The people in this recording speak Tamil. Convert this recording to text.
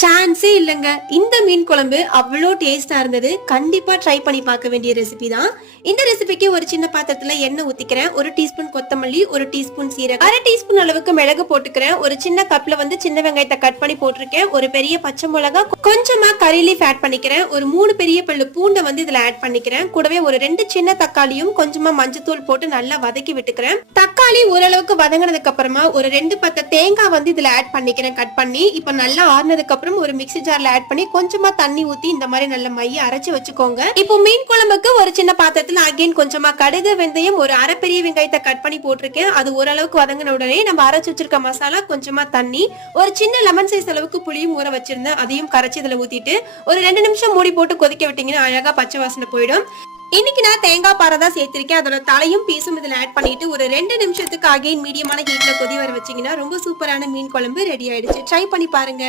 சான்ஸே இல்லங்க. இந்த மீன் குழம்பு அவ்வளோ டேஸ்டா இருந்தது. கண்டிப்பா ட்ரை பண்ணி பார்க்க வேண்டிய ரெசிபி தான். இந்த ரெசிபிக்கு ஒரு சின்ன பாத்திரத்துல எண்ணெய் ஊத்திக்கிறேன். 1 டீஸ்பூன் கொத்தமல்லி, 1 டீஸ்பூன் சீரகம், 1/2 டீஸ்பூன் அளவுக்கு மிளகு போட்டுக்கிறேன். ஒரு சின்ன கப்ல சின்ன வெங்காயத்தை கட் பண்ணி போட்டிருக்கேன். ஒரு பெரிய பச்சை மிளகா, கொஞ்சமா கறி லீஃப் ஆட் பண்ணிக்கிறேன். ஒரு 3 பெரிய பல்லு பூண்டை இதுல ஆட் பண்ணிக்கிறேன். கூடவே ஒரு 2 சின்ன தக்காளியும் கொஞ்சமா மஞ்சத்தூள் போட்டு நல்லா வதக்கி விட்டுக்கிறேன். தக்காளி ஓரளவுக்கு வதங்கினதுக்கு அப்புறமா ஒரு 2 பத்த தேங்காய் இதுல ஆட் பண்ணிக்கிறேன் கட் பண்ணி. இப்ப நல்லா ஆறுனதுக்கு அப்புறம் ஒரு மிக்ஸி ஜார்ல ஆட் பண்ணி கொஞ்சமா தண்ணி ஊத்தி இந்த மாதிரி நல்ல மைய அரைச்சு வச்சுக்கோங்க. இப்போ மீன் குழம்புக்கு ஒரு சின்ன பாத்திரத்துல அகைன் கொஞ்சமா கடுகு, வெந்தயம், ஒரு 1/2 பெரிய வெங்காயத்தை கட் பண்ணி போட்டிருக்கேன். அது ஓரளவுக்கு வதங்கின உடனே நம்ம அரைச்சு வச்சிருக்க மசாலா, கொஞ்சமா தண்ணி, ஒரு சின்ன லெமன் சைஸ் அளவுக்கு புளியும் ஊற வச்சிருந்தேன். அதையும் கரைச்சி இதுல ஊத்திட்டு ஒரு 2 நிமிஷம் மூடி போட்டு கொதிக்க விட்டீங்கன்னா அழகா பச்சை வாசனை போயிடும். இன்னைக்கு நான் தேங்காய் பாறை தான் சேர்த்திருக்கேன். அதோட தலையும் பீஸும் இதுல ஆட் பண்ணிட்டு ஒரு 2 நிமிஷத்துக்கு அகைன் மீடியமான ஹீட்ல கொதி வர வச்சீங்கன்னா ரொம்ப சூப்பரான மீன் குழம்பு ரெடி ஆயிடுச்சு. ட்ரை பண்ணி பாருங்க.